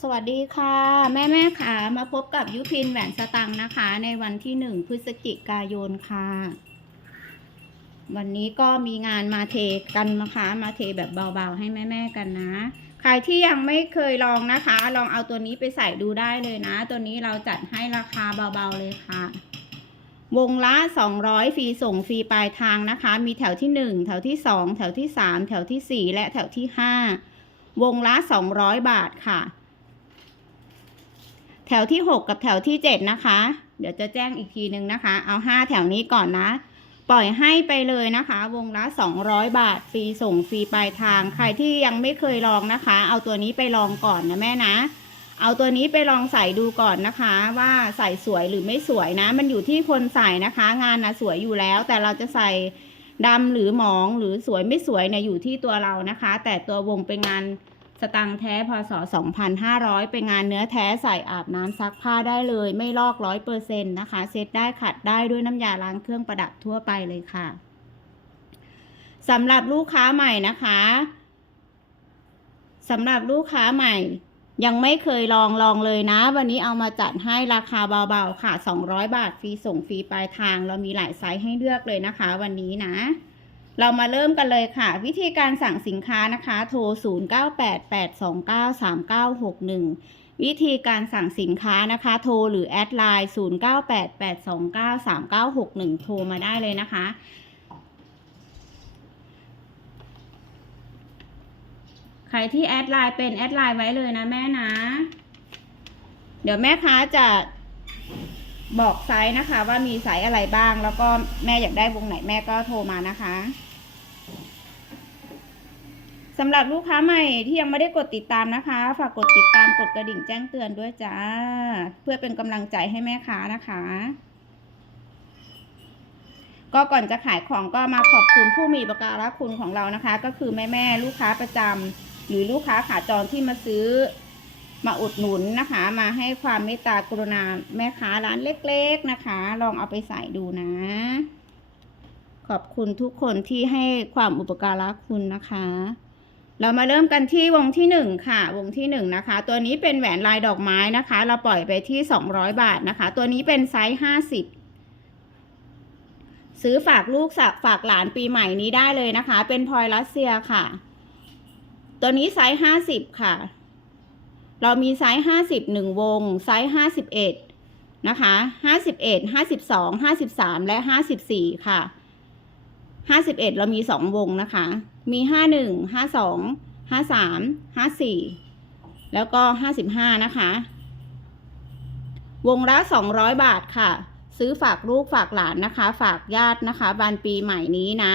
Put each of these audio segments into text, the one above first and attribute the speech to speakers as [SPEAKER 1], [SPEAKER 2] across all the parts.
[SPEAKER 1] สวัสดีค่ะ แม่แม่ค่ะมาพบกับยุพินแหวนสตังค์นะคะ ในวันที่หนึ่งพฤศจิกายนค่ะ วันนี้ก็มีงานมาเทกันนะคะมาเทแบบเบาๆ ให้แม่ๆกันนะใครที่ยังไม่เคยลองนะคะ ลองเอาตัวนี้ไปใส่ดูได้เลยนะ ตัวนี้เราจัดให้ราคาเบาๆเลยค่ะ วงละ 200 ฟรีส่งฟรีปลายทางนะคะ มีแถวที่ 1 แถวที่ 2 แถวที่ 3 แถวทีสี่4 และแถวที่ 5 วงละ 200 บาทค่ะ แถวที่ 6 กับแถวที่ 7 นะคะ เดี๋ยวจะแจ้งอีกทีนึงนะคะ เอา 5 แถวนี้ก่อนนะ ปล่อยให้ไปเลยนะคะ วงละ 200 บาท ฟรีส่งฟรีปลายทาง ใครที่ยังไม่เคยลองนะคะ เอาตัวนี้ไปลองก่อนนะแม่นะ เอาตัวนี้ไปลองใส่ดูก่อนนะคะ ว่าใส่สวยหรือไม่สวยนะ มันอยู่ที่คนใส่นะคะ งานนะสวยอยู่แล้ว แต่เราจะใส่ดำหรือหมองหรือสวยไม่สวยเนี่ยอยู่ที่ตัวเรานะคะ แต่ตัววงเป็นงาน สตังค์แท้พศ 2500 เป็นงานเนื้อแท้ใส่อาบน้ำซักผ้าได้เลย ไม่ลอกร้อยเปอร์เซ็นต์นะคะเซ็ตได้ขัดได้ด้วยน้ำยาล้างเครื่องประดับทั่วไปเลยค่ะสำหรับลูกค้าใหม่นะคะสำหรับลูกค้าใหม่ยังไม่เคยลองลองเลยนะ วันนี้เอามาจัดให้ราคาเบาๆค่ะ 200 บาทฟรีส่งฟรีปลายทาง เรามีหลายไซส์ให้เลือกเลยนะคะ วันนี้นะ เรามาเริ่มกันเลยค่ะ วิธีการสั่งสินค้านะคะ โทร 0988293961 วิธีการสั่งสินค้านะคะ โทรหรือแอดไลน์0988293961 โทรมาได้เลยนะคะ ใครที่แอดไลน์เป็นแอดไลน์ไว้เลยนะแม่นะ เดี๋ยวแม่ค้าจะบอกไซส์นะคะว่ามีไซส์อะไรบ้างแล้วก็แม่อยากได้วงไหนแม่ก็โทรมานะคะ สำหรับลูกค้าใหม่ที่ยังไม่ได้กดติดตามนะคะ ฝากกดติดตามกดกระดิ่งแจ้งเตือนด้วยจ้า เพื่อเป็นกำลังใจให้แม่ค้านะคะ ก็ก่อนจะขายของก็มาขอบคุณผู้มีประการคุณของเรานะคะ ก็คือแม่แม่ลูกค้าประจำหรือลูกค้าขาจรที่มาซื้อ มาอุดหนุนนะคะ มาให้ความเมตตากรุณาแม่ค้าร้านเล็ก ๆนะคะ ลองเอาไปใส่ดูนะขอบคุณทุกคนที่ให้ความอุปการะคุณนะคะ เรามาเริ่มกันที่วงที่หนึ่งค่ะ วงที่หนึ่งนะคะ ตัวนี้เป็นแหวนลายดอกไม้นะคะ เราปล่อยไปที่สองร้อยบาทนะคะ ตัวนี้เป็นไซส์ห้าสิบซื้อฝากลูกฝากหลานปีใหม่นี้ได้เลยนะคะ เป็นพลอยรัสเซียค่ะ ตัวนี้ไซส์ห้าสิบค่ะ เรามีไซส์ห้าสิบหนึ่งวง ไซส์ห้าสิบเอ็ดนะคะห้าสิบเอ็ดห้าสิบสองห้าสิบสามและห้าสิบสี่ค่ะ ห้าสิบเอ็ดเรามีสองวงนะคะ มีห้าหนึ่งห้าสองห้าสามห้าสี่แล้วก็ห้าสิบห้านะคะ วงละสองร้อยบาทค่ะ ซื้อฝากลูกฝากหลานนะคะ ฝากญาตินะคะวันปีใหม่นี้นะ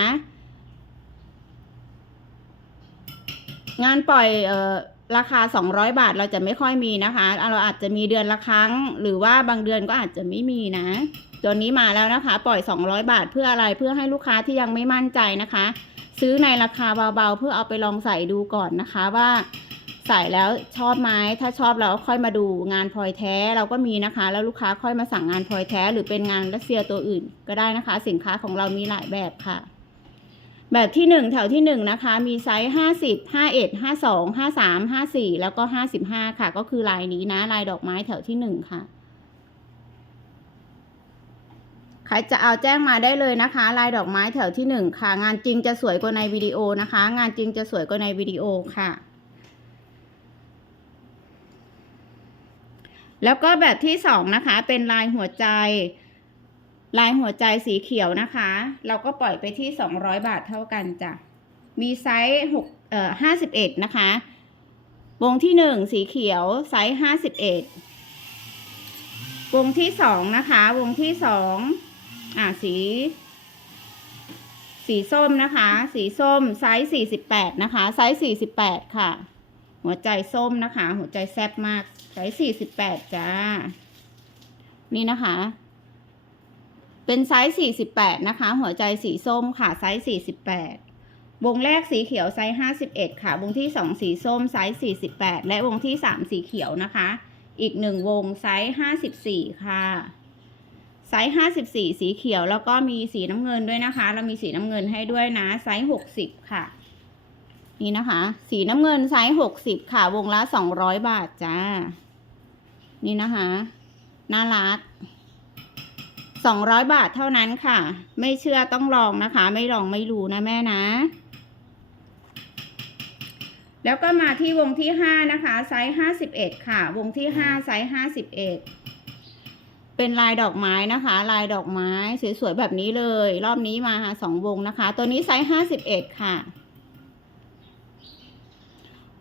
[SPEAKER 1] งานปล่อยเอ่อ ราคา 200 บาทเราจะไม่ค่อยมีนะคะ เราอาจจะมีเดือนละครั้ง หรือว่าบางเดือนก็อาจจะไม่มีนะ ตัวนี้มาแล้วนะคะ ปล่อย 200 บาทเพื่ออะไรเพื่อให้ลูกค้าที่ยังไม่มั่นใจนะคะ ซื้อในราคาเบาๆ เพื่อเอาไปลองใส่ดูก่อนนะคะว่าใส่แล้วชอบไหมถ้าชอบเราค่อยมาดูงานพลอยแท้เราก็มีนะคะ แล้วลูกค้าค่อยมาสั่งงานพลอยแท้ หรือเป็นงานรัสเซียตัวอื่น ก็ได้นะคะ สินค้าของเรามีหลายแบบค่ะ แบบที่หนึ่งแถวที่หนึ่งนะคะ มีไซส์ห้าสิบห้าเอ็ดห้าสองห้าสามห้าสี่แล้วก็ห้าสิบห้าค่ะ ก็คือลายนี้นะ ลายดอกไม้แถวที่หนึ่งค่ะ ใครจะเอาแจ้งมาได้เลยนะคะ ลายดอกไม้แถวที่หนึ่งค่ะ งานจริงจะสวยกว่าในวิดีโอนะคะ งานจริงจะสวยกว่าในวิดีโอค่ะแล้วก็แบบที่สองนะคะ เป็นลายหัวใจ ลายหัวใจสีเขียวนะคะ เราก็ปล่อยไปที่ 200 บาทเท่ากันจ้ะ มีไซส์หกเอ่อห้าสิบเอ็ดนะคะ วงที่หนึ่งสีเขียวไซส์ห้าสิบเอ็ดวงที่สองนะคะ วงที่สองอ่าสี สีส้มนะคะ สีส้มไซส์สี่สิบแปดนะคะ ไซส์สี่สิบแปดค่ะ หัวใจส้มนะคะ หัวใจแซ่บมาก ไซส์สี่สิบแปดจ้า นี่นะคะ เป็นไซส์48 นะคะ หัวใจสีส้มค่ะ ไซส์48 วงแรกสีเขียวไซส์51 ค่ะ วงที่ 2 สีส้มไซส์48 และวงที่ 3 สีเขียวนะคะ อีกหนึ่งวงไซส์54 ค่ะ ไซส์54 สีเขียวแล้วก็มีสีน้ำเงินด้วยนะคะ เรามีสีน้ำเงินให้ด้วยนะ ไซส์60 ค่ะ นี่นะคะ สีน้ำเงินไซส์หกสิบค่ะ วงละสองร้อยบาทจ้า นี่นะคะ น่ารัก สองร้อยบาทเท่านั้นค่ะ ไม่เชื่อต้องลองนะคะ ไม่ลองไม่รู้นะแม่นะ แล้วก็มาที่วงที่ห้านะคะ ไซส์ห้าสิบเอ็ดค่ะ วงที่ห้าไซส์ห้าสิบเอ็ดเป็นลายดอกไม้นะคะ ลายดอกไม้สวยๆแบบนี้เลย รอบนี้มาสองวงนะคะ ตัวนี้ไซส์ห้าสิบเอ็ดค่ะ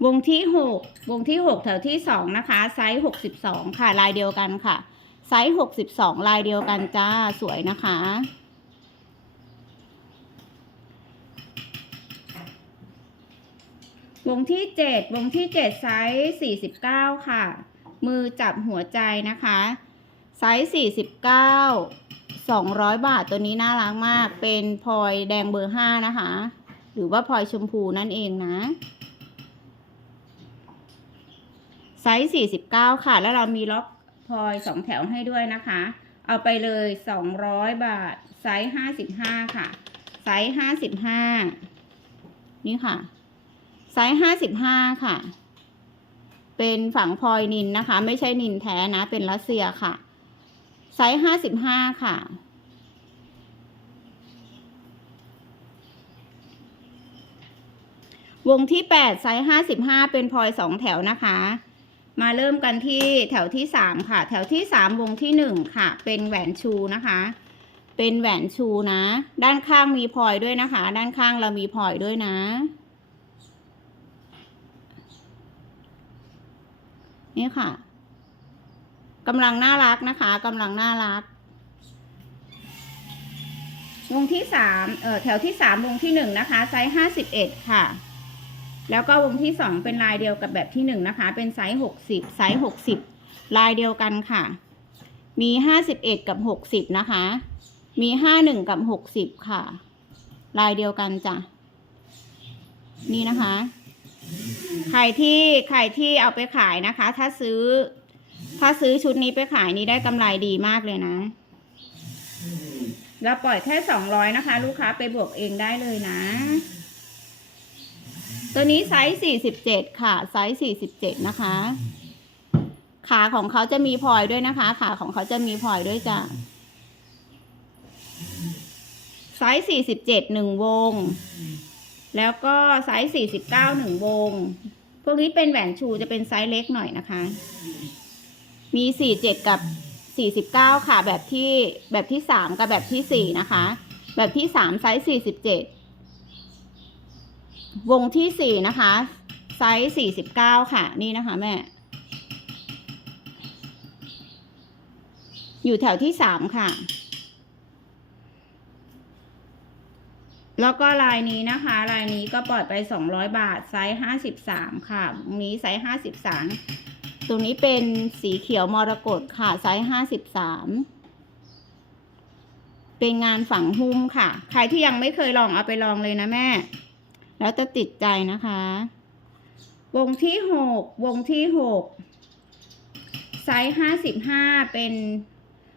[SPEAKER 1] วงที่หกวงที่หกแถวที่สองนะคะ ไซส์หกสิบสองค่ะ ลายเดียวกันค่ะ ไซส์หกสิบสองลายเดียวกันจ้าสวยนะคะ วงที่เจ็ดวงที่เจ็ดไซส์สี่สิบเก้าค่ะ มือจับหัวใจนะคะ ไซส์สี่สิบเก้าสองร้อยบาทตัวนี้น่ารักมาก เป็นพลอยแดงเบอร์ห้านะคะ หรือว่าพลอยชมพูนั่นเองนะไซส์สี่สิบเก้าค่ะ แล้วเรามีล็อก พลอยสองแถวให้ด้วยนะคะ เอาไปเลยสองร้อยบาท ไซส์ห้าสิบห้าค่ะ ไซส์ห้าสิบห้านี่ค่ะ ไซส์ห้าสิบห้าค่ะ เป็นฝังพลอยนินนะคะ ไม่ใช่นินแท้นะ เป็นรัสเซียค่ะ ไซส์ห้าสิบห้าค่ะวงที่แปดไซส์ห้าสิบห้าเป็นพลอยสองแถวนะคะ มาเริ่มกันที่แถวที่สามค่ะ แถวที่สามวงที่หนึ่งค่ะ เป็นแหวนชูนะคะ เป็นแหวนชูนะ ด้านข้างมีพลอยด้วยนะคะ ด้านข้างเรามีพลอยด้วยนะ นี่ค่ะกำลังน่ารักนะคะกำลังน่ารัก วงที่สามเอ่อแถวที่สามวงที่หนึ่งนะคะ ไซส์ห้าสิบเอ็ดค่ะ แล้วก็วงที่สองเป็นลายเดียวกับแบบที่หนึ่งนะคะ เป็นไซส์หกสิบไซส์หกสิบลายเดียวกันค่ะ มีห้าสิบเอ็ดกับหกสิบนะคะ มีห้าหนึ่งกับหกสิบค่ะ ลายเดียวกันจ้ะ นี่นะคะ ใครที่ใครที่เอาไปขายนะคะ ถ้าซื้อ ถ้าซื้อชุดนี้ไปขายนี่ได้กำไรดีมากเลยนะเราปล่อยแค่สองร้อยนะคะ ลูกค้าไปบวกเองได้เลยนะ ตัวนี้ไซส์สี่สิบเจ็ดค่ะ ไซส์สี่สิบเจ็ดนะคะ ขาของเขาจะมีพลอยด้วยนะคะ ขาของเขาจะมีพลอยด้วยจ้ะ ไซส์สี่สิบเจ็ดหนึ่งวง แล้วก็ไซส์สี่สิบเก้าหนึ่งวง พวกนี้เป็นแหวนชูจะเป็นไซส์เล็กหน่อยนะคะ มีสี่เจ็ดกับสี่สิบเก้าค่ะ แบบที่แบบที่สามกับแบบที่สี่นะคะ แบบที่สามไซส์สี่สิบเจ็ด วงที่สี่นะคะ ไซส์สี่สิบเก้าค่ะ นี่นะคะแม่ อยู่แถวที่สามค่ะ แล้วก็ลายนี้นะคะ ลายนี้ก็ปล่อยไปสองร้อยบาท ไซส์ห้าสิบสามค่ะตรงนี้ไซส์ห้าสิบสามตรงนี้เป็นสีเขียวมรกตค่ะ ไซส์ห้าสิบสามเป็นงานฝังหุ้มค่ะ ใครที่ยังไม่เคยลองเอาไปลองเลยนะแม่ แล้วจะติดใจนะคะ วงที่หกวงที่หกไซส์ห้าสิบห้าเป็น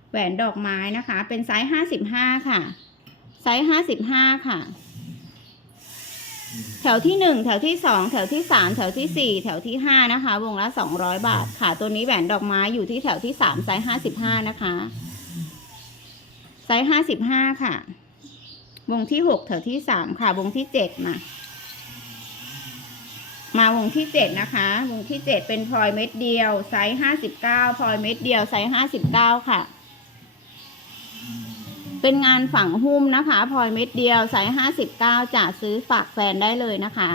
[SPEAKER 1] แหวนดอกไม้นะคะ เป็นไซส์ห้าสิบห้าค่ะ ไซส์ห้าสิบห้าค่ะ แถวที่หนึ่งแถวที่สองแถวที่สามแถวที่สี่แถวที่ห้านะคะ วงละสองร้อยบาทค่ะ ตัวนี้แหวนดอกไม้อยู่ที่แถวที่สามไซส์ห้าสิบห้านะคะ ไซส์ห้าสิบห้าค่ะ วงที่หกแถวที่สามค่ะ วงที่เจ็ดมา มาวงที่เจ็ดนะคะ วงที่เจ็ดเป็นพลอยเม็ดเดียวไซส์ห้าสิบเก้าพลอยเม็ดเดียวไซส์ห้าสิบเก้าค่ะ เป็นงานฝังหุ้มนะคะพลอยเม็ดเดียวไซส์ห้าสิบเก้าจะซื้อฝากแฟนได้เลยนะคะ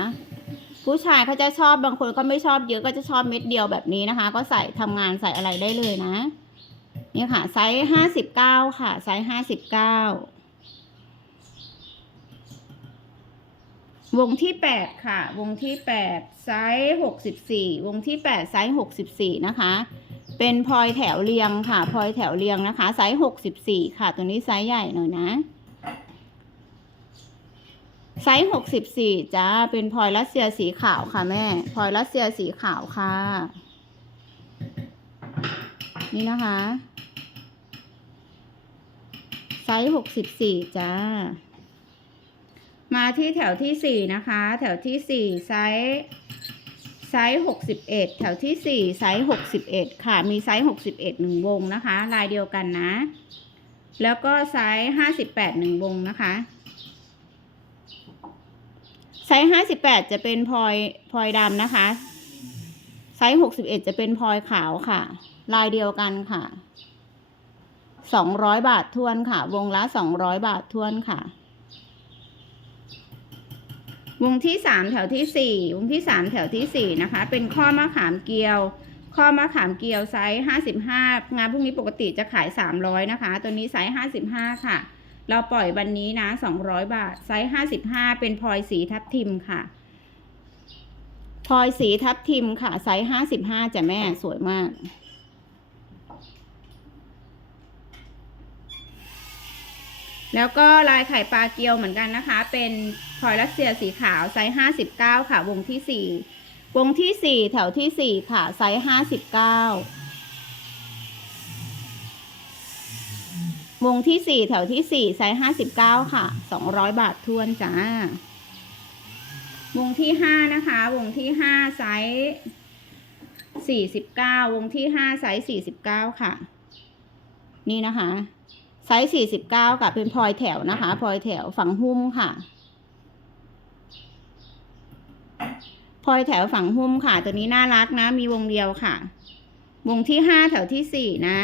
[SPEAKER 1] ผู้ชายเขาจะชอบบางคนก็ไม่ชอบเยอะก็จะชอบเม็ดเดียวแบบนี้นะคะ ก็ใส่ทำงานใส่อะไรได้เลยนะนี่ค่ะไซส์ห้าสิบเก้าค่ะไซส์ห้าสิบเก้า วงที่แปดค่ะ วงที่แปดไซส์หกสิบสี่วงที่แปดไซส์หกสิบสี่นะคะ เป็นพลอยแถวเรียงค่ะ พลอยแถวเรียงนะคะ ไซส์หกสิบสี่ค่ะ ตัวนี้ไซส์ใหญ่หน่อยนะ ไซส์หกสิบสี่จ้า เป็นพลอยรัสเซียสีขาวค่ะแม่ พลอยรัสเซียสีขาวค่ะ นี่นะคะ ไซส์หกสิบสี่จ้า มาที่แถวที่สี่นะคะ แถวที่สี่ไซส์ไซส์หกสิบเอ็ดแถวที่สี่ไซส์หกสิบเอ็ดค่ะ มีไซส์หกสิบเอ็ดหนึ่งวงนะคะ ลายเดียวกันนะ แล้วก็ไซส์ห้าสิบแปดหนึ่งวงนะคะ ไซส์ห้าสิบแปดจะเป็นพลอยพลอยดำนะคะ ไซส์หกสิบเอ็ดจะเป็นพลอยขาวค่ะ ลายเดียวกันค่ะสองร้อยบาททวนค่ะ วงละสองร้อยบาททวนค่ะ วงที่สามแถวที่สี่วงที่สามแถวที่สี่นะคะ เป็นข้อมะขามเกียว ข้อมะขามเกียวไซส์ห้าสิบห้างานพวกนี้ปกติจะขายสามร้อยนะคะ ตัวนี้ไซส์ห้าสิบห้าค่ะ เราปล่อยวันนี้นะสองร้อยบาท ไซส์ห้าสิบห้าเป็นพลอยสีทับทิมค่ะพลอยสีทับทิมค่ะ ไซส์ห้าสิบห้าจ้ะแม่สวยมาก แล้วก็ลายไข่ปลาเกียวเหมือนกันนะคะ เป็นพลอยรัสเซียสีขาวไซส์ห้าสิบเก้าค่ะ วงที่สี่วงที่สี่แถวที่สี่ค่ะ ไซส์ห้าสิบเก้าวงที่สี่แถวที่สี่ไซส์ห้าสิบเก้าค่ะสองร้อยบาททวนจ้า วงที่ห้านะคะ วงที่ห้าไซส์สี่สิบเก้าวงที่ห้าไซส์สี่สิบเก้าค่ะ นี่นะคะ ไซส์สี่สิบเก้ากับเป็นพลอยแถวนะคะพลอยแถวฝั่งหุ้มค่ะพลอยแถวฝั่งหุ้มค่ะ ตัวนี้น่ารักนะ มีวงเดียวค่ะ วงที่ห้าแถวที่สี่นะ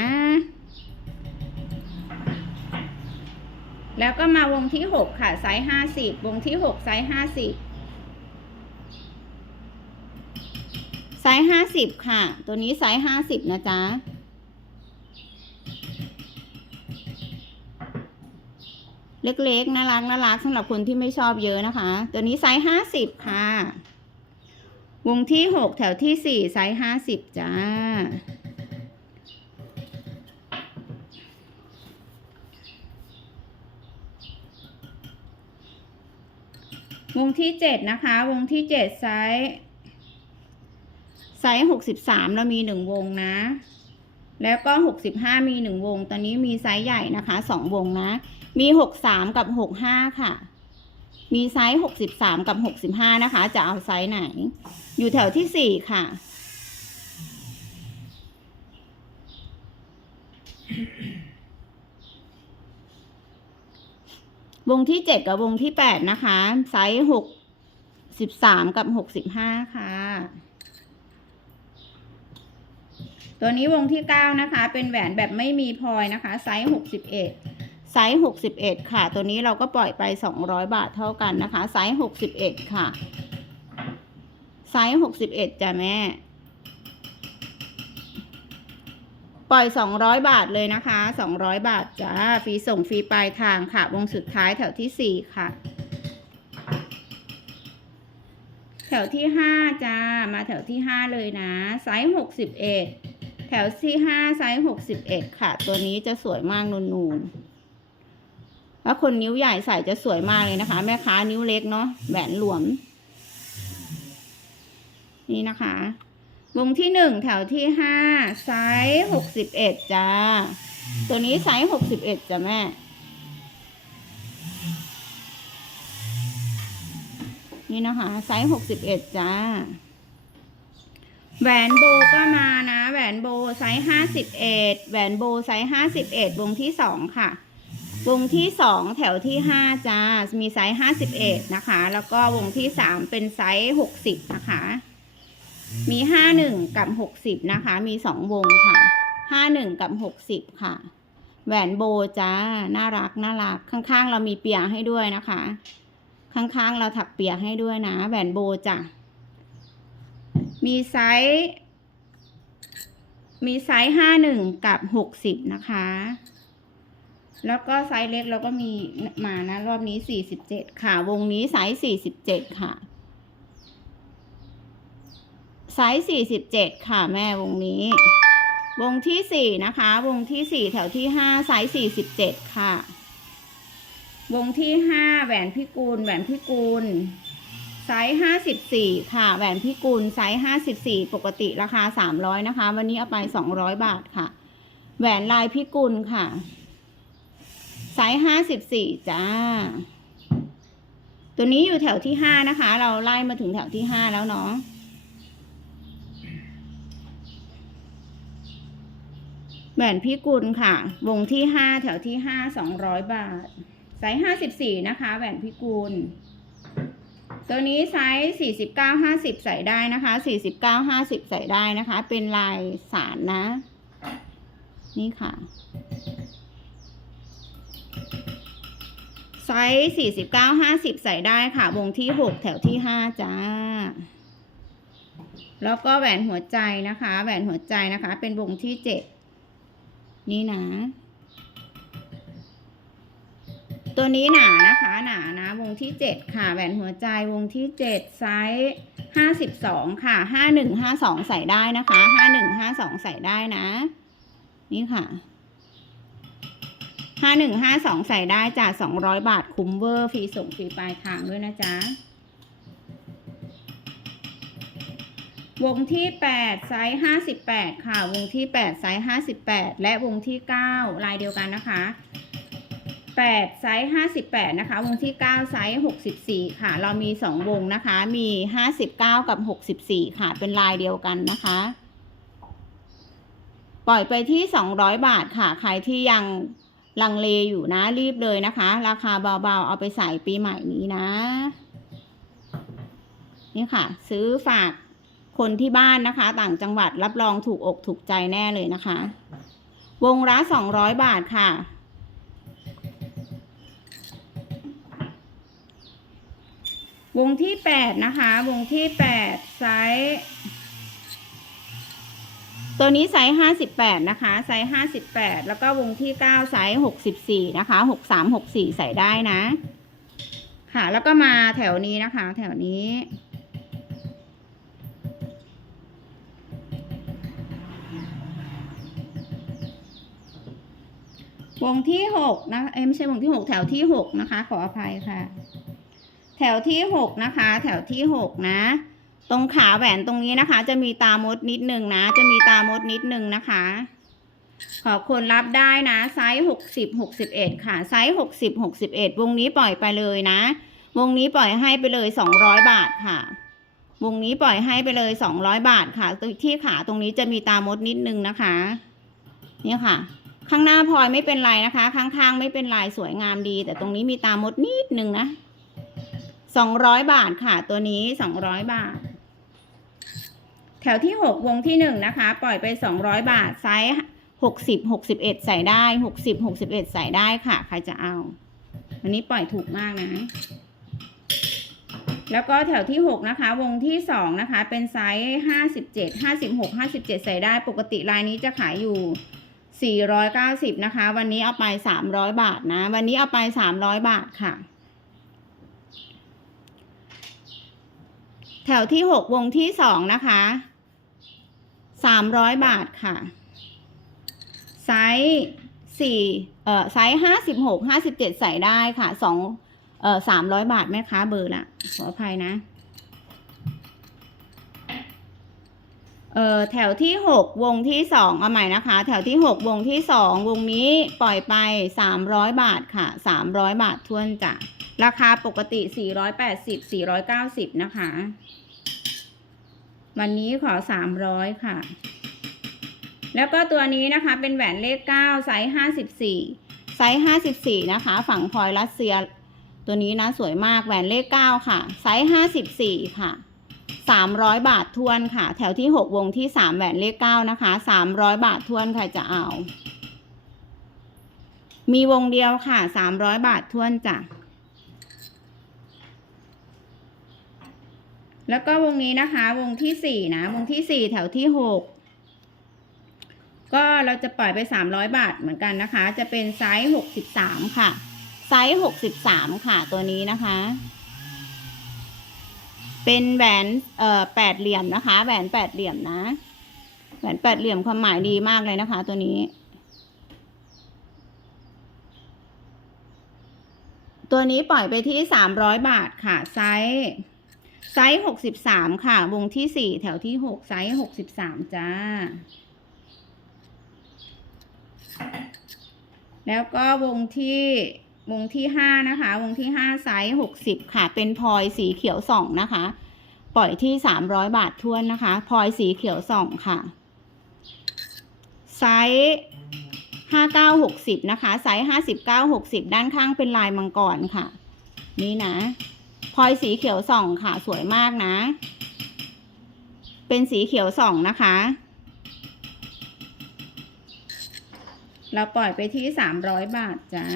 [SPEAKER 1] แล้วก็มาวงที่หกค่ะ ไซส์ห้าสิบวงที่หกไซส์ห้าสิบไซส์ห้าสิบค่ะ ตัวนี้ไซส์ห้าสิบนะจ๊ะ เล็กๆน่ารักน่ารักสำหรับคนที่ไม่ชอบเยอะนะคะ ตัวนี้ไซส์ห้าสิบค่ะ วงที่หกแถวที่สี่ไซส์ห้าสิบจ้า วงที่เจ็ดนะคะ วงที่เจ็ดไซส์ไซส์หกสิบสามเรามีหนึ่งวงนะ แล้วก็หกสิบห้ามีหนึ่งวง ตอนนี้มีไซส์ใหญ่นะคะสองวงนะ มีหกสามกับหกห้าค่ะ มีไซส์หกสิบสามกับหกสิบห้านะคะ จะเอาไซส์ไหน อยู่แถวที่สี่ค่ะวงที่เจ็ดกับวงที่แปดนะคะ ไซส์หกสิบสามกับหกสิบห้าค่ะ ตัวนี้วงที่เก้านะคะ เป็นแหวนแบบไม่มีพลอยนะคะ ไซส์หกสิบเอ็ด ไซส์หกสิบเอ็ดค่ะ ตัวนี้เราก็ปล่อยไปสองร้อยบาทเท่ากันนะคะ ไซส์หกสิบเอ็ดค่ะ ไซส์หกสิบเอ็ดจ้ะแม่ ปล่อยสองร้อยบาทเลยนะคะสองร้อยบาทจ้า ฟรีส่งฟรีปลายทางค่ะ วงสุดท้ายแถวที่สี่ค่ะ แถวที่ห้าจ้า มาแถวที่ห้าเลยนะ ไซส์หกสิบเอ็ดแถวที่ห้าไซส์หกสิบเอ็ดค่ะ ตัวนี้จะสวยมากนูนๆ แล้วคนนิ้วใหญ่ใส่จะสวยมากเลยนะคะ แม่ค้านิ้วเล็กเนาะแหวนหลวม นี่นะคะ วงที่หนึ่งแถวที่ห้าไซส์หกสิบเอ็ดจ้า ตัวนี้ไซส์หกสิบเอ็ดจ้ะแม่นี่นะคะไซส์หกสิบเอ็ดจ้า แหวนโบก็มานะ แหวนโบไซส์ห้าสิบเอ็ดแหวนโบไซส์ห้าสิบเอ็ดวงที่สองค่ะ วงที่สองแถวที่ห้าจ้ามีไซส์ห้าสิบเอ็ดนะคะ แล้วก็วงที่สามเป็นไซส์หกสิบนะคะ มีห้าหนึ่งกับหกสิบนะคะ มีสองวงค่ะห้าหนึ่งกับหกสิบค่ะ แหวนโบจ้า น่ารักน่ารัก ข้างๆ เรามีเปียให้ด้วยนะคะ ข้างๆ เราถักเปียให้ด้วยนะ แหวนโบจ้ะ มีไซส์มีไซส์ห้าหนึ่งกับหกสิบนะคะ แล้วก็ไซส์เล็กเราก็มีมานะ รอบนี้สี่สิบเจ็ดค่ะ วงนี้ไซส์สี่สิบเจ็ดค่ะไซส์สี่สิบเจ็ดค่ะแม่วงนี้ วงที่สี่นะคะ วงที่สี่แถวที่ห้าไซส์สี่สิบเจ็ดค่ะ วงที่ห้าแหวนพิกูลแหวนพิกูลไซส์ห้าสิบสี่ค่ะ แหวนพิกูลไซส์ห้าสิบสี่ปกติราคาสามร้อยนะคะ วันนี้เอาไปสองร้อยบาทค่ะ แหวนลายพิกุลค่ะ ไซส์ห้าสิบสี่จ้า ตัวนี้อยู่แถวที่ห้านะคะ เราไล่มาถึงแถวที่ห้าแล้วเนาะแหวนพี่กุลค่ะ วงที่ห้าแถวที่ห้าสองร้อยบาท ไซส์ห้าสิบสี่นะคะ แหวนพี่กุล ตัวนี้ไซส์สี่สิบเก้าห้าสิบใส่ได้นะคะสี่สิบเก้าห้าสิบใส่ได้นะคะ เป็นลายสารนะ นี่ค่ะ ไซส์สี่สิบเก้าห้าสิบใส่ได้ค่ะ วงที่หกแถวที่ห้าจ้า แล้วก็แหวนหัวใจนะคะ แหวนหัวใจนะคะ เป็นวงที่เจ็ดนี่นะ ตัวนี้หนานะคะ หนานะ วงที่เจ็ดค่ะ แหวนหัวใจวงที่เจ็ดไซส์ห้าสิบสองค่ะห้าหนึ่งห้าสองใส่ได้นะคะห้าหนึ่งห้าสองใส่ได้นะ นี่ค่ะ ห้าหนึ่งห้าสองใส่ได้จาสองร้อยบาทคุ้มเวอร์ฟรีส่งฟรีปลายทางด้วยนะจ๊ะ วงที่แปดไซส์ห้าสิบแปดค่ะ วงที่แปดไซส์ห้าสิบแปดและวงที่เก้าลายเดียวกันนะคะแปดไซส์ห้าสิบแปดนะคะ วงที่เก้าไซส์หกสิบสี่ค่ะ เรามีสองวงนะคะ มีห้าสิบเก้ากับหกสิบสี่ค่ะ เป็นลายเดียวกันนะคะ ปล่อยไปที่สองร้อยบาทค่ะ ใครที่ยัง ลังเลอยู่นะรีบเลยนะคะ ราคาเบาๆ เอาไปใส่ปีใหม่นี้นะ นี่ค่ะ ซื้อฝากคนที่บ้านนะคะ ต่างจังหวัดรับรองถูกอกถูกใจแน่เลยนะคะ วงละสองร้อยบาทค่ะ วงที่แปดนะคะ วงที่แปดไซส์ ตัวนี้ไซส์ห้าสิบแปดนะคะ ไซส์ห้าสิบแปดแล้วก็วงที่เก้าไซส์หกสิบสี่นะคะหกสามหกสี่ใส่ได้นะ ค่ะ แล้วก็มาแถวนี้นะคะ แถวนี้ วงที่หกนะเอ้ไม่ใช่วงที่หกแถวที่หกนะคะ ขออภัยค่ะ แถวที่หกนะคะ แถวที่หกนะ ตรงขาแหวนตรงนี้นะคะ จะมีตามดนิดหนึ่งนะ จะมีตามดนิดหนึ่งนะคะ ขอคนรับได้นะ ไซส์หกสิบหกสิบเอ็ดค่ะ ไซส์หกสิบหกสิบเอ็ดวงนี้ปล่อยไปเลยนะ วงนี้ปล่อยให้ไปเลยสองร้อยบาทค่ะ วงนี้ปล่อยให้ไปเลยสองร้อยบาทค่ะที่ขาตรงนี้จะมีตามดนิดนึงนะคะ เนี่ยค่ะข้างหน้าพลอยไม่เป็นไรนะคะ ข้างๆไม่เป็นลายสวยงามดี แต่ตรงนี้มีตามดนิดนึงนะสองร้อยบาทค่ะ ตัวนี้สองร้อยบาท แถวที่หกวงที่หนึ่งนะคะ ปล่อยไปสองร้อยบาท ไซส์หกสิบหกสิบเอ็ดใส่ได้หกสิบหกสิบเอ็ดใส่ได้ค่ะ ใครจะเอาอันนี้ปล่อยถูกมากนะ แล้วก็แถวที่หกนะคะ วงที่สองนะคะ เป็นไซส์ห้าสิบเจ็ดห้าสิบหกห้าสิบเจ็ดใส่ได้ ปกติลายนี้จะขายอยู่ 490 นะคะ วันนี้เอาไป 300 บาทนะ วันนี้เอาไป 300 บาทค่ะแถวที่ 6 วงที่ 2 นะคะ 300บาทค่ะ ไซส์4เอ่อไซส์56 57ใส่ได้ค่ะ2เอ่อ300บาทแม่ค้าเบอร์ละขออภัยนะ เอ่อแถวที่หกวงที่สองเอาใหม่นะคะ แถวที่หกวงที่สองวงนี้ปล่อยไปสามร้อยบาทค่ะสามร้อยบาททวนจ้ะราคาปกติสี่ร้อยแปดสิบสี่ร้อยเก้าสิบนะคะ วันนี้ขอสามร้อยค่ะ แล้วก็ตัวนี้นะคะเป็นแหวนเลขเก้าไซส์ห้าสิบสี่ไซส์ห้าสิบสี่นะคะ ฝั่งพลอยรัสเซีย ตัวนี้นะสวยมากแหวนเลขเก้าค่ะ ไซส์ห้าสิบสี่ค่ะสามร้อยบาททวนค่ะ แถวที่หกวงที่สามแหวนเลขเก้านะคะสามร้อยบาททวนใครจะเอา มีวงเดียวค่ะสามร้อยบาททวนจ้ะ แล้วก็วงนี้นะคะ วงที่สี่นะ วงที่สี่แถวที่หกก็เราจะปล่อยไปสามร้อยบาทเหมือนกันนะคะ จะเป็นไซส์หกสิบสามค่ะ ไซส์หกสิบสามค่ะตัวนี้นะคะ เป็นแหวนเอ่อแปดเหลี่ยมนะคะ แหวนแปดเหลี่ยมนะ แหวนแปดเหลี่ยมความหมายดีมากเลยนะคะ ตัวนี้ ตัวนี้ปล่อยไปที่สามร้อยบาทค่ะไซส์ ไซส์หกสิบสามค่ะ วงที่สี่แถวที่หกไซส์หกสิบสามจ้า แล้วก็วงที่วงที่ห้านะคะ วงที่ห้าไซส์หกสิบค่ะ เป็นพลอยสีเขียวสองนะคะ ปล่อยที่สามร้อยบาททวนนะคะ พลอยสีเขียวสองค่ะ ไซส์ห้าเก้าหกสิบนะคะ ไซส์ห้าสิบเก้าหกสิบด้านข้างเป็นลายมังกรค่ะ นี่นะ พลอยสีเขียวส่องค่ะสวยมากนะ เป็นสีเขียวส่องนะคะ เราปล่อยไปที่สามร้อยบาทจ้า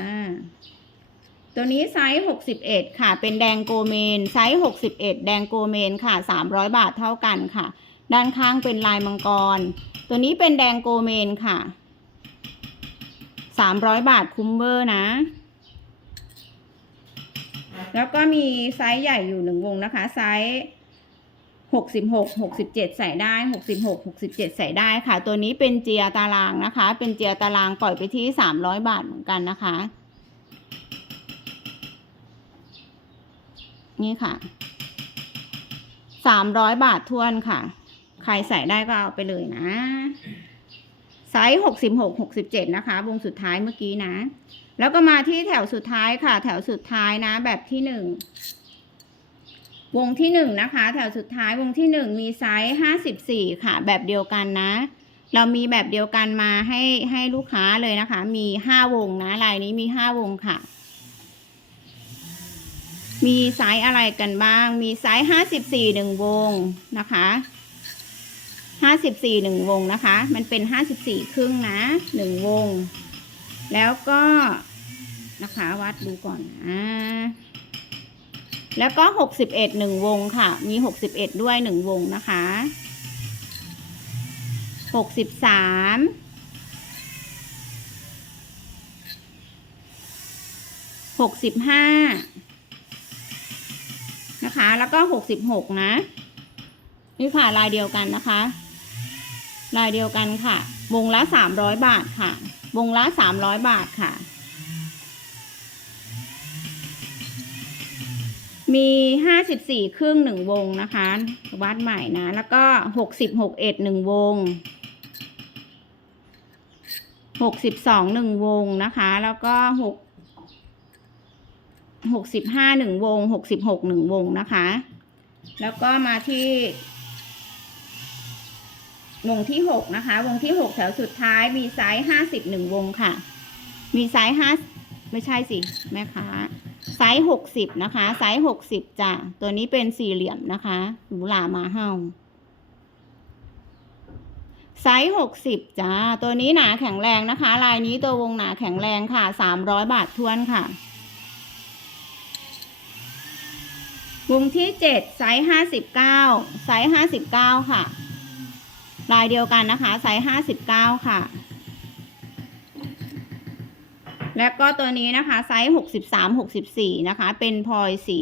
[SPEAKER 1] ตัวนี้ไซส์หกสิบเอ็ดค่ะ เป็นแดงโกเมน ไซส์หกสิบเอ็ดแดงโกเมนค่ะสามร้อยบาทเท่ากันค่ะ ด้านข้างเป็นลายมังกร ตัวนี้เป็นแดงโกเมนค่ะสามร้อยบาทคุ้มเวอร์นะ แล้วก็มีไซส์ใหญ่อยู่หนึ่งวงนะคะ ไซส์หกสิบหกหกสิบเจ็ดใส่ได้หกสิบหกหกสิบเจ็ดใส่ได้ค่ะ ตัวนี้เป็นเจียตารางนะคะ เป็นเจียตารางปล่อยไปที่สามร้อยบาทเหมือนกันนะคะ นี่ค่ะสามร้อยบาททวนค่ะ ใครใส่ได้ก็เอาไปเลยนะ ไซส์หกสิบหกหกสิบเจ็ดนะคะ วงสุดท้ายเมื่อกี้นะ แล้วก็มาที่แถวสุดท้ายค่ะ แถวสุดท้ายนะ แบบที่หนึ่งวงที่หนึ่งนะคะ แถวสุดท้ายวงที่หนึ่งมีไซส์ห้าสิบสี่ค่ะ แบบเดียวกันนะ เรามีแบบเดียวกันมาให้ให้ลูกค้าเลยนะคะ มีห้าวงนะลายนี้มีห้าวงค่ะ มีไซส์อะไรกันบ้าง มีไซส์ห้าสิบสี่หนึ่งวงนะคะ ห้าสิบสี่หนึ่งวงนะคะ มันเป็นห้าสิบสี่ครึ่งนะหนึ่งวง แล้วก็นะคะวัดดูก่อนนะแล้วก็หกสิบเอ็ดหนึ่งวงค่ะ มีหกสิบเอ็ดด้วยหนึ่งวงนะคะหกสิบสามหกสิบห้านะคะ แล้วก็หกสิบหกนะ นี่ค่ะลายเดียวกันนะคะ ลายเดียวกันค่ะ วงละสามร้อยบาทค่ะ วงละสามร้อยบาทค่ะ มีห้าสิบสี่ครึ่งหนึ่งวงนะคะวัดใหม่นะ แล้วก็หกสิบหกเอ็ดหนึ่งวงหกสิบสองหนึ่งวงนะคะ แล้วก็หกหกสิบห้าหนึ่งวงหกสิบหกหนึ่งวงนะคะ แล้วก็มาที่ วงที่หกนะคะ วงที่หกแถวสุดท้ายมีไซส์ห้าสิบหนึ่งวงค่ะ มีไซส์ห้าไม่ใช่สิแม่ค้าไซส์หกสิบนะคะ ไซส์หกสิบจ้ะตัวนี้เป็นสี่เหลี่ยมนะคะหรูหรามาเฮาไซส์หกสิบจ้า ตัวนี้หนาแข็งแรงนะคะ ลายนี้ตัววงหนาแข็งแรงค่ะสามร้อยบาททวนค่ะ วงที่เจ็ดไซส์ห้าสิบเก้าไซส์ห้าสิบเก้าค่ะ ลายเดียวกันนะคะไซส์ห้าสิบเก้าค่ะ แล้วก็ตัวนี้นะคะไซส์หกสิบสามหกสิบสี่นะคะ เป็นพลอยสี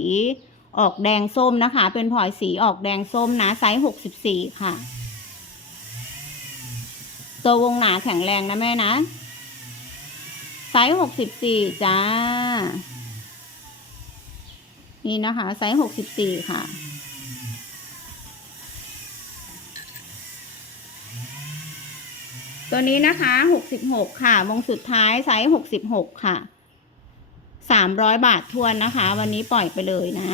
[SPEAKER 1] ออกแดงส้มนะคะ เป็นพลอยสีออกแดงส้มนะไซส์หกสิบสี่ค่ะ ตัววงหนาแข็งแรงนะแม่นะไซส์หกสิบสี่จ้า นี่นะคะไซส์หกสิบสี่ค่ะ ตัวนี้นะคะหกสิบหกค่ะ วงสุดท้ายไซส์หกสิบหกค่ะสามร้อยบาททวนนะคะ วันนี้ปล่อยไปเลยนะ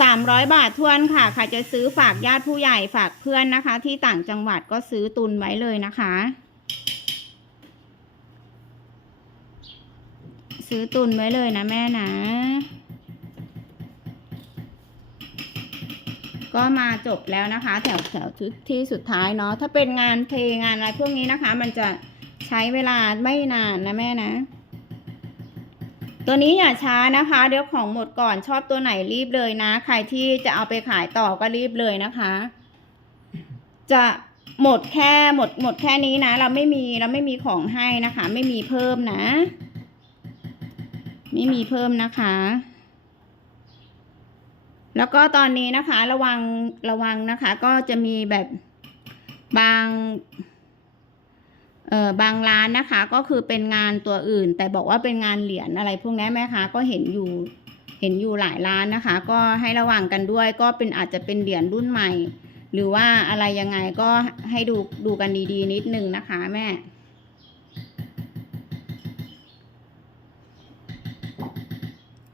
[SPEAKER 1] สามร้อยบาททวนค่ะ ใครจะซื้อฝากญาติผู้ใหญ่ฝากเพื่อนนะคะ ที่ต่างจังหวัดก็ซื้อตุนไว้เลยนะคะ ซื้อตุนไว้เลยนะแม่นะ ก็มาจบแล้วนะคะ แถวแถวที่สุดท้ายเนาะถ้าเป็นงานเพลงงานอะไรพวกนี้นะคะ มันจะใช้เวลาไม่นานนะแม่นะ ตัวนี้อย่าช้านะคะ เดี๋ยวของหมดก่อนชอบตัวไหนรีบเลยนะ ใครที่จะเอาไปขายต่อก็รีบเลยนะคะ จะหมดแค่หมดหมดแค่นี้นะ เราไม่มีเราไม่มีของให้นะคะ ไม่มีเพิ่มนะ ไม่มีเพิ่มนะคะ แล้วก็ตอนนี้นะคะระวังระวังนะคะ ก็จะมีแบบบางเออบางร้านนะคะ ก็คือเป็นงานตัวอื่น แต่บอกว่าเป็นงานเหรียญอะไร พวกนี้แม่ค้าก็เห็นอยู่เห็นอยู่หลายร้านนะคะ ก็ให้ระวังกันด้วย ก็เป็นอาจจะเป็นเหรียญรุ่นใหม่ หรือว่าอะไรยังไงก็ให้ดูดูกันดีๆนิดนึงนะคะแม่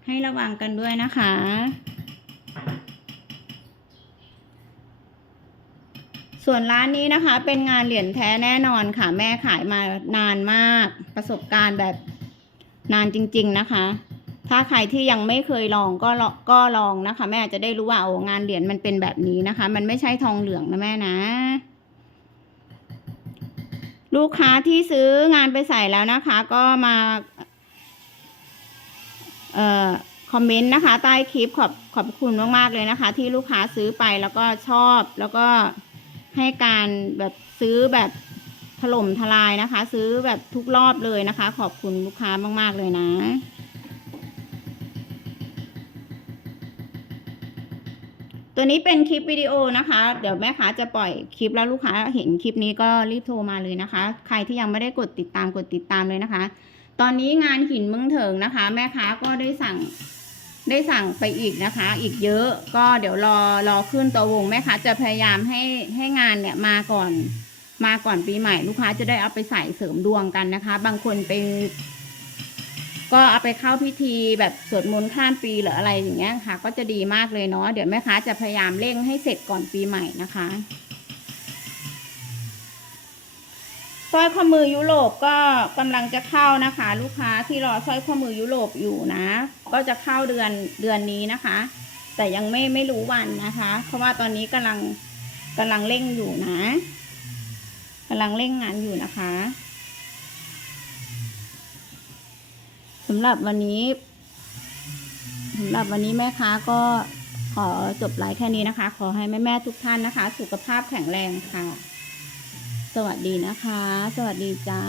[SPEAKER 1] ให้ระวังกันด้วยนะคะ ส่วนร้านนี้นะคะ เป็นงานเหรียญแท้แน่นอนค่ะ แม่ขายมานานมาก ประสบการณ์แบบนานจริง ๆนะคะ ถ้าใครที่ยังไม่เคยลองก็ลองก็ลองนะคะ แม่จะได้รู้ว่าโอ้งานเหรียญมันเป็นแบบนี้นะคะ มันไม่ใช่ทองเหลืองนะแม่นะลูกค้าที่ซื้องานไปใส่แล้วนะคะ ก็มาเอ่อคอมเมนต์นะคะ ใต้คลิปขอบขอบคุณมาก ๆ เลยนะคะ ที่ลูกค้าซื้อไปแล้วก็ชอบแล้วก็ ให้การแบบซื้อแบบถล่มทลายนะคะ ซื้อแบบทุกรอบเลยนะคะ ขอบคุณลูกค้ามาก ๆ เลยนะตัวนี้เป็นคลิปวิดีโอนะคะ เดี๋ยวแม่ค้าจะปล่อยคลิปแล้วลูกค้าเห็นคลิปนี้ก็รีบโทรมาเลยนะคะ ใครที่ยังไม่ได้กดติดตามกดติดตามเลยนะคะ ตอนนี้งานหินเมืองเถิงนะคะ แม่ค้าก็ได้สั่ง ได้สั่งไปอีกนะคะ อีกเยอะก็เดี๋ยวรอรอขึ้นตัววงแม่ค้าจะพยายามให้ให้งานเนี่ยมาก่อนมาก่อนปีใหม่ลูกค้าจะได้เอาไปใส่เสริมดวงกันนะคะ บางคนไป ก็เอาไปเข้าพิธีแบบสวดมนต์ข้ามปีหรืออะไรอย่างเงี้ยค่ะ ก็จะดีมากเลยเนาะเดี๋ยวแม่ค้าจะพยายามเร่งให้เสร็จก่อนปีใหม่นะคะ สร้อยข้อมือยุโรปก็กำลังจะเข้านะคะ ลูกค้าที่รอสร้อยข้อมือยุโรปอยู่นะ ก็จะเข้าเดือนเดือนนี้นะคะ แต่ยังไม่ไม่รู้วันนะคะ เพราะว่าตอนนี้กำลังกำลังเร่งอยู่นะกำลังเร่งงานอยู่นะคะสำหรับวันนี้สำหรับวันนี้แม่ค้าก็ขอจบไลฟ์แค่นี้นะคะ ขอให้แม่แม่ๆทุกท่านนะคะ สุขภาพแข็งแรงค่ะ สวัสดีนะคะ สวัสดีจ้า